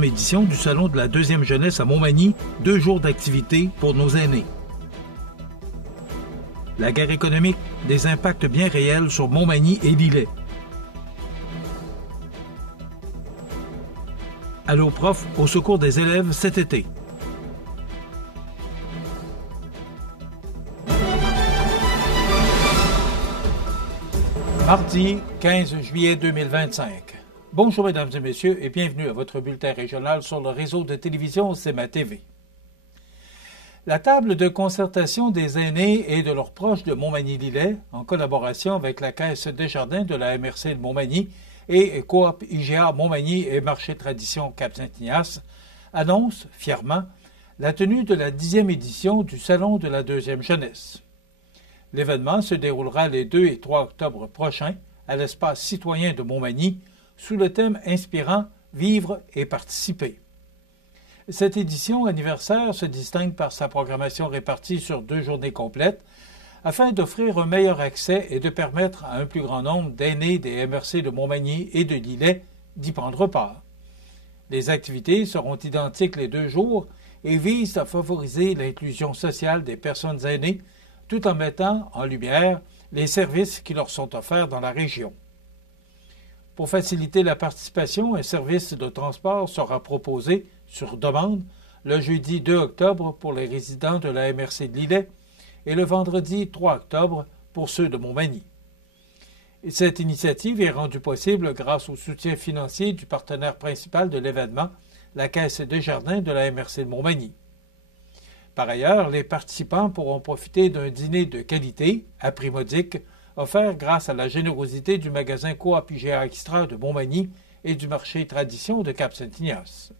10e édition du Salon de la deuxième jeunesse à Montmagny, 2 jours d'activité pour nos aînés. La guerre économique, des impacts bien réels sur Montmagny et Lillet. Allo Prof au secours des élèves cet été. Mardi 15 juillet 2025. Bonjour mesdames et messieurs et bienvenue à votre bulletin régional sur le réseau de télévision CEMA TV. La table de concertation des aînés et de leurs proches de Montmagny-Lillet, en collaboration avec la Caisse Desjardins de la MRC de Montmagny et Coop IGA Montmagny et Marché Tradition Cap-Saint-Ignace, annonce fièrement la tenue de la 10e édition du Salon de la deuxième jeunesse. L'événement se déroulera les 2 et 3 octobre prochains à l'espace citoyen de Montmagny sous le thème inspirant « Vivre et participer ». Cette édition anniversaire se distingue par sa programmation répartie sur 2 journées complètes afin d'offrir un meilleur accès et de permettre à un plus grand nombre d'aînés des MRC de Montmagny et de Lillet d'y prendre part. Les activités seront identiques les 2 jours et visent à favoriser l'inclusion sociale des personnes aînées tout en mettant en lumière les services qui leur sont offerts dans la région. Pour faciliter la participation, un service de transport sera proposé sur demande le jeudi 2 octobre pour les résidents de la MRC de Lillet et le vendredi 3 octobre pour ceux de Montmagny. Cette initiative est rendue possible grâce au soutien financier du partenaire principal de l'événement, la Caisse Desjardins de la MRC de Montmagny. Par ailleurs, les participants pourront profiter d'un dîner de qualité, à prix modique, offert grâce à la générosité du magasin Coop IGA Extra de Montmagny et du marché Tradition de Cap-Saint-Ignace.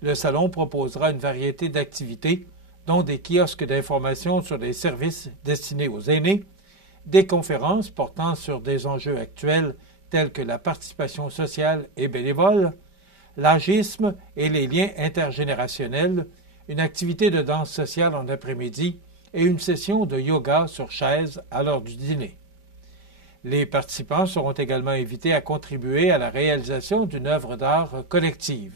Le salon proposera une variété d'activités, dont des kiosques d'information sur les services destinés aux aînés, des conférences portant sur des enjeux actuels tels que la participation sociale et bénévole, l'agisme et les liens intergénérationnels, une activité de danse sociale en après-midi et une session de yoga sur chaise à l'heure du dîner. Les participants seront également invités à contribuer à la réalisation d'une œuvre d'art collective.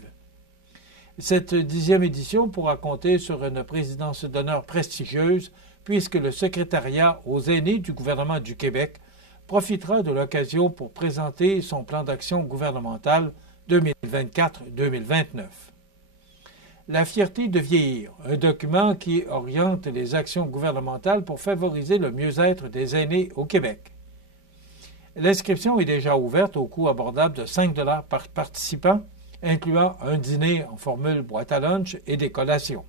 Cette 10e édition pourra compter sur une présidence d'honneur prestigieuse puisque le secrétariat aux aînés du gouvernement du Québec profitera de l'occasion pour présenter son plan d'action gouvernemental 2024-2029. La fierté de vieillir, un document qui oriente les actions gouvernementales pour favoriser le mieux-être des aînés au Québec. L'inscription est déjà ouverte au coût abordable de 5 $ par participant, incluant un dîner en formule boîte à lunch et des collations.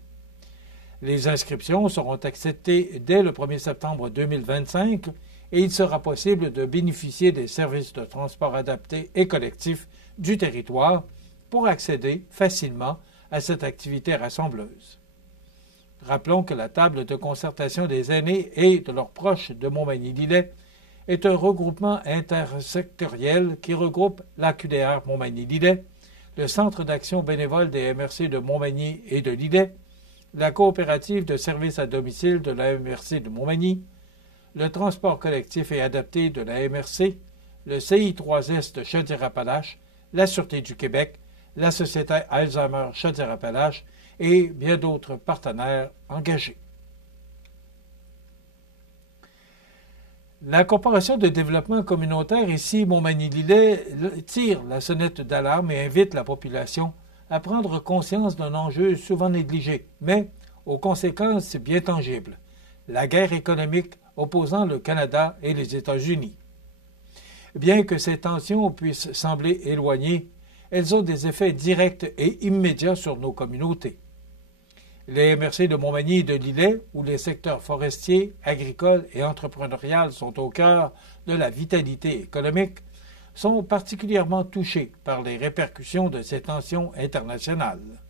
Les inscriptions seront acceptées dès le 1er septembre 2025 et il sera possible de bénéficier des services de transport adaptés et collectifs du territoire pour accéder facilement à cette activité rassembleuse. Rappelons que la table de concertation des aînés et de leurs proches de Montmagny-Lillet est un regroupement intersectoriel qui regroupe l'AQDR Montmagny-Lillet, le Centre d'action bénévole des MRC de Montmagny et de Lillet, la coopérative de services à domicile de la MRC de Montmagny, le transport collectif et adapté de la MRC, le CI3S de Chaudière-Appalaches, la Sûreté du Québec, la Société Alzheimer Chaudière-Appalaches et bien d'autres partenaires engagés. La Corporation de développement communautaire ici, Montmagny-Lillet, tire la sonnette d'alarme et invite la population à prendre conscience d'un enjeu souvent négligé, mais aux conséquences bien tangibles, la guerre économique opposant le Canada et les États-Unis. Bien que ces tensions puissent sembler éloignées, elles ont des effets directs et immédiats sur nos communautés. Les MRC de Montmagny et de Lillet, où les secteurs forestiers, agricoles et entrepreneurial sont au cœur de la vitalité économique, sont particulièrement touchés par les répercussions de ces tensions internationales.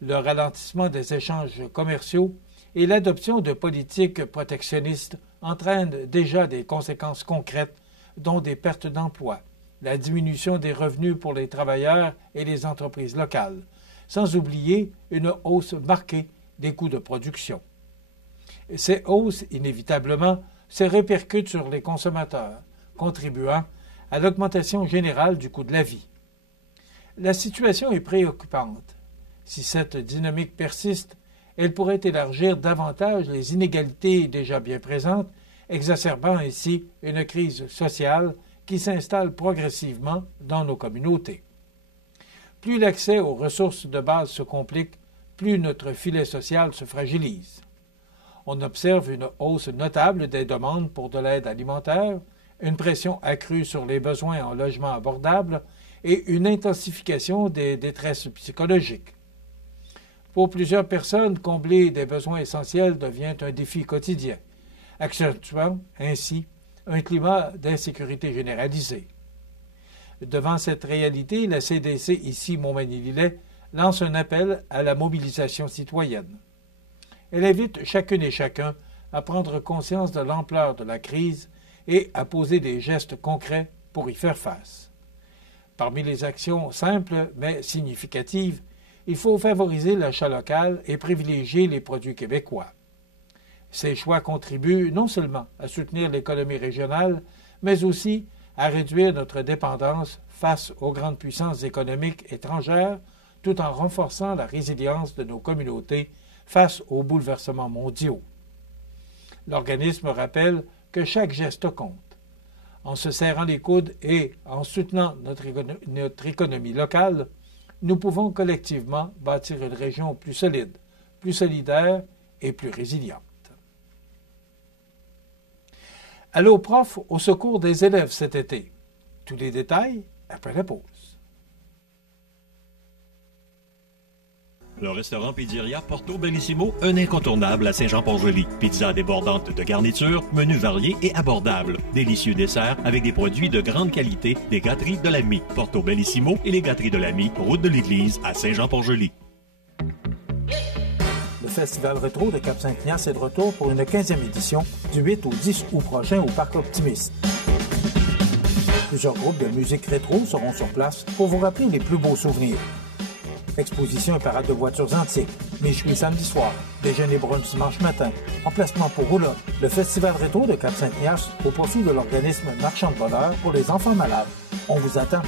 Le ralentissement des échanges commerciaux et l'adoption de politiques protectionnistes entraînent déjà des conséquences concrètes, dont des pertes d'emplois, la diminution des revenus pour les travailleurs et les entreprises locales, sans oublier une hausse marquée des coûts de production. Ces hausses, inévitablement, se répercutent sur les consommateurs, contribuant à l'augmentation générale du coût de la vie. La situation est préoccupante. Si cette dynamique persiste, elle pourrait élargir davantage les inégalités déjà bien présentes, exacerbant ainsi une crise sociale qui s'installe progressivement dans nos communautés. Plus l'accès aux ressources de base se complique, plus notre filet social se fragilise. On observe une hausse notable des demandes pour de l'aide alimentaire, une pression accrue sur les besoins en logement abordable et une intensification des détresses psychologiques. Pour plusieurs personnes, combler des besoins essentiels devient un défi quotidien, accentuant ainsi un climat d'insécurité généralisée. Devant cette réalité, la CDC, ici Montmagny-Lillet, lance un appel à la mobilisation citoyenne. Elle invite chacune et chacun à prendre conscience de l'ampleur de la crise et à poser des gestes concrets pour y faire face. Parmi les actions simples mais significatives, il faut favoriser l'achat local et privilégier les produits québécois. Ces choix contribuent non seulement à soutenir l'économie régionale, mais aussi à réduire notre dépendance face aux grandes puissances économiques étrangères, tout en renforçant la résilience de nos communautés face aux bouleversements mondiaux. L'organisme rappelle que chaque geste compte. En se serrant les coudes et en soutenant notre économie locale, nous pouvons collectivement bâtir une région plus solide, plus solidaire et plus résiliente. Allô prof au secours des élèves cet été. Tous les détails après la pause. Le restaurant Pizzeria Porto Bellissimo, un incontournable à Saint-Jean-Port-Joli. Pizza débordante de garniture, menus variés et abordables. Délicieux desserts avec des produits de grande qualité des gâteries de l'Ami. Porto Bellissimo et les gâteries de l'Ami, route de l'église à Saint-Jean-Port-Joli. Le Festival rétro de Cap-Saint-Ignace est de retour pour une 15e édition du 8 au 10 août prochain au Parc Optimiste. Plusieurs groupes de musique rétro seront sur place pour vous rappeler les plus beaux souvenirs. Exposition et parade de voitures antiques, méchoui samedi soir, déjeuner brunch dimanche matin, emplacement pour roulotte, le Festival rétro de Cap-Saint-Ignace au profit de l'organisme Marchand de bonheur pour les enfants malades. On vous attend.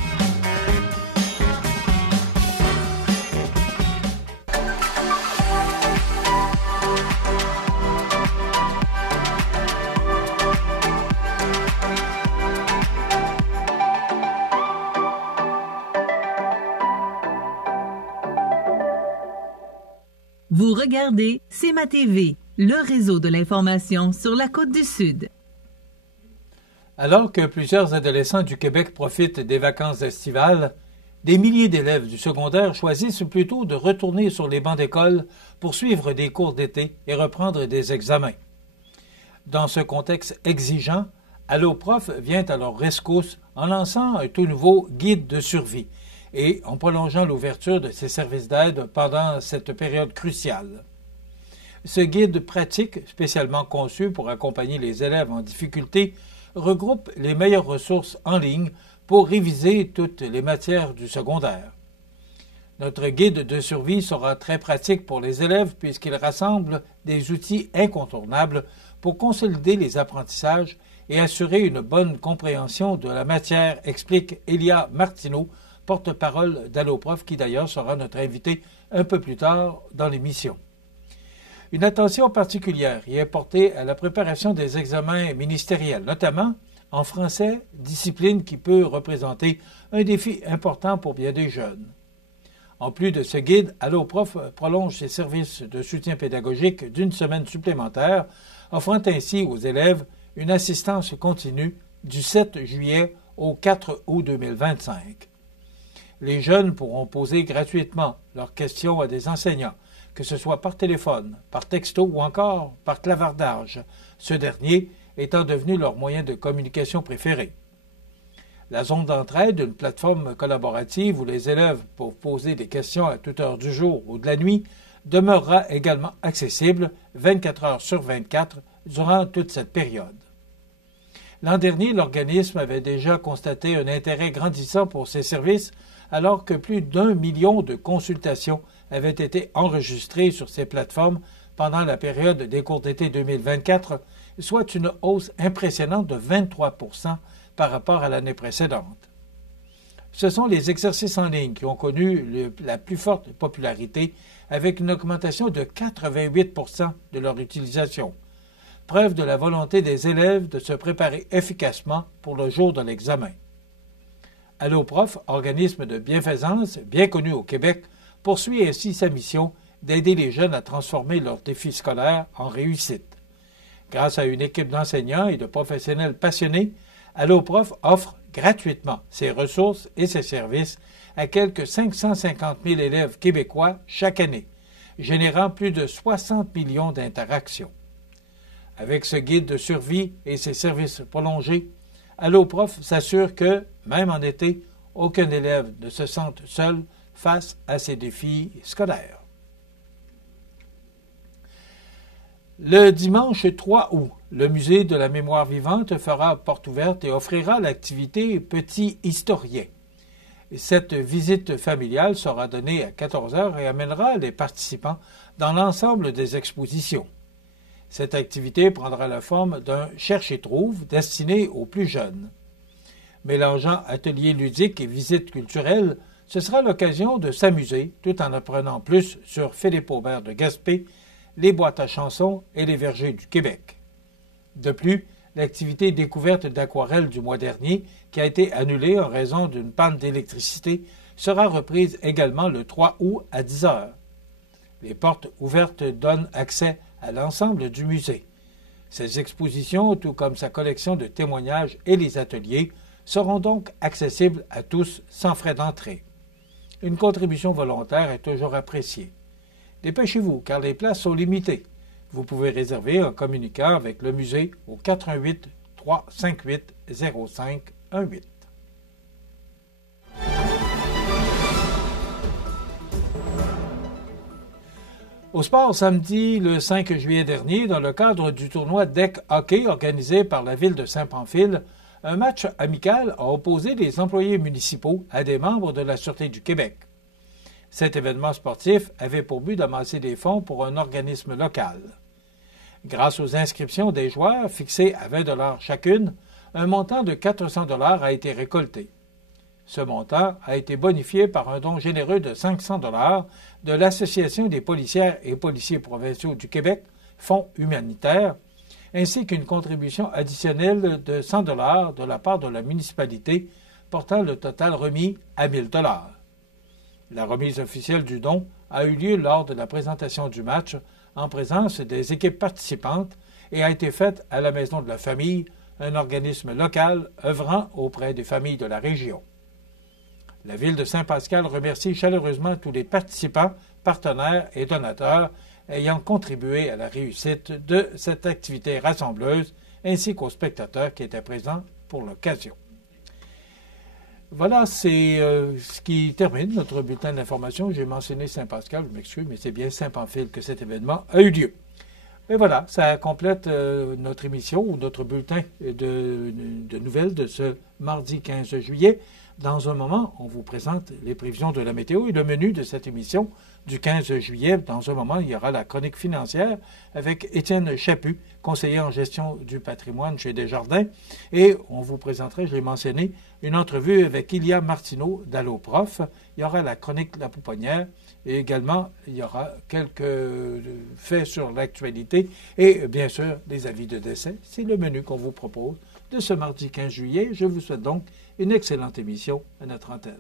Vous regardez CEMA TV, le réseau de l'information sur la Côte-du-Sud. Alors que plusieurs adolescents du Québec profitent des vacances estivales, des milliers d'élèves du secondaire choisissent plutôt de retourner sur les bancs d'école pour suivre des cours d'été et reprendre des examens. Dans ce contexte exigeant, Allo Prof vient à leur rescousse en lançant un tout nouveau guide de survie et en prolongeant l'ouverture de ses services d'aide pendant cette période cruciale. Ce guide pratique, spécialement conçu pour accompagner les élèves en difficulté, regroupe les meilleures ressources en ligne pour réviser toutes les matières du secondaire. Notre guide de survie sera très pratique pour les élèves puisqu'il rassemble des outils incontournables pour consolider les apprentissages et assurer une bonne compréhension de la matière, explique Elia Martineau, porte-parole d'Allo Prof, qui d'ailleurs sera notre invité un peu plus tard dans l'émission. Une attention particulière y est portée à la préparation des examens ministériels, notamment en français, discipline qui peut représenter un défi important pour bien des jeunes. En plus de ce guide, Allo Prof prolonge ses services de soutien pédagogique d'une semaine supplémentaire, offrant ainsi aux élèves une assistance continue du 7 juillet au 4 août 2025. Les jeunes pourront poser gratuitement leurs questions à des enseignants, que ce soit par téléphone, par texto ou encore par clavardage, ce dernier étant devenu leur moyen de communication préféré. La zone d'entraide, une plateforme collaborative où les élèves peuvent poser des questions à toute heure du jour ou de la nuit, demeurera également accessible 24 heures sur 24 durant toute cette période. L'an dernier, l'organisme avait déjà constaté un intérêt grandissant pour ces services, alors que plus d'1 million de consultations avaient été enregistrées sur ces plateformes pendant la période des cours d'été 2024, soit une hausse impressionnante de 23 % par rapport à l'année précédente. Ce sont les exercices en ligne qui ont connu la plus forte popularité, avec une augmentation de 88 % de leur utilisation. Preuve de la volonté des élèves de se préparer efficacement pour le jour de l'examen. Alloprof, organisme de bienfaisance bien connu au Québec, poursuit ainsi sa mission d'aider les jeunes à transformer leurs défis scolaires en réussite. Grâce à une équipe d'enseignants et de professionnels passionnés, Alloprof offre gratuitement ses ressources et ses services à quelques 550 000 élèves québécois chaque année, générant plus de 60 millions d'interactions. Avec ce guide de survie et ses services prolongés, Alloprof s'assure que, même en été, aucun élève ne se sente seul face à ces défis scolaires. Le dimanche 3 août, le Musée de la mémoire vivante fera porte ouverte et offrira l'activité Petit historien. Cette visite familiale sera donnée à 14 heures et amènera les participants dans l'ensemble des expositions. Cette activité prendra la forme d'un cherche-et-trouve destiné aux plus jeunes. Mélangeant ateliers ludiques et visites culturelles, ce sera l'occasion de s'amuser tout en apprenant plus sur Philippe Aubert de Gaspé, les boîtes à chansons et les vergers du Québec. De plus, l'activité découverte d'aquarelle du mois dernier, qui a été annulée en raison d'une panne d'électricité, sera reprise également le 3 août à 10 heures. Les portes ouvertes donnent accès à l'ensemble du musée. Ces expositions, tout comme sa collection de témoignages et les ateliers, seront donc accessibles à tous sans frais d'entrée. Une contribution volontaire est toujours appréciée. Dépêchez-vous, car les places sont limitées. Vous pouvez réserver en communiquant avec le musée au 418 358 0518. Au sport, samedi, le 5 juillet dernier, dans le cadre du tournoi Deck Hockey organisé par la ville de Saint-Pamphile, un match amical a opposé les employés municipaux à des membres de la Sûreté du Québec. Cet événement sportif avait pour but d'amasser des fonds pour un organisme local. Grâce aux inscriptions des joueurs, fixées à 20 $ chacune, un montant de 400 $ a été récolté. Ce montant a été bonifié par un don généreux de 500 $ de l'Association des policières et policiers provinciaux du Québec, Fonds humanitaire, ainsi qu'une contribution additionnelle de 100 $ de la part de la municipalité, portant le total remis à 1 000 $. La remise officielle du don a eu lieu lors de la présentation du match en présence des équipes participantes et a été faite à la Maison de la Famille, un organisme local œuvrant auprès des familles de la région. La Ville de Saint-Pascal remercie chaleureusement tous les participants, partenaires et donateurs ayant contribué à la réussite de cette activité rassembleuse, ainsi qu'aux spectateurs qui étaient présents pour l'occasion. Voilà, c'est ce qui termine notre bulletin d'information. J'ai mentionné Saint-Pascal, je m'excuse, mais c'est bien Saint-Pamphile que cet événement a eu lieu. Et voilà, ça complète notre émission ou notre bulletin de nouvelles de ce mardi 15 juillet. Dans un moment, on vous présente les prévisions de la météo et le menu de cette émission du 15 juillet. Dans un moment, il y aura la chronique financière avec Étienne Chaput, conseiller en gestion du patrimoine chez Desjardins. Et on vous présenterait, je l'ai mentionné, une entrevue avec Ilia Martineau d'Alloprof. Il y aura la chronique La Pouponnière et également, il y aura quelques faits sur l'actualité et bien sûr, des avis de décès. C'est le menu qu'on vous propose de ce mardi 15 juillet. Je vous souhaite donc une excellente émission à notre antenne.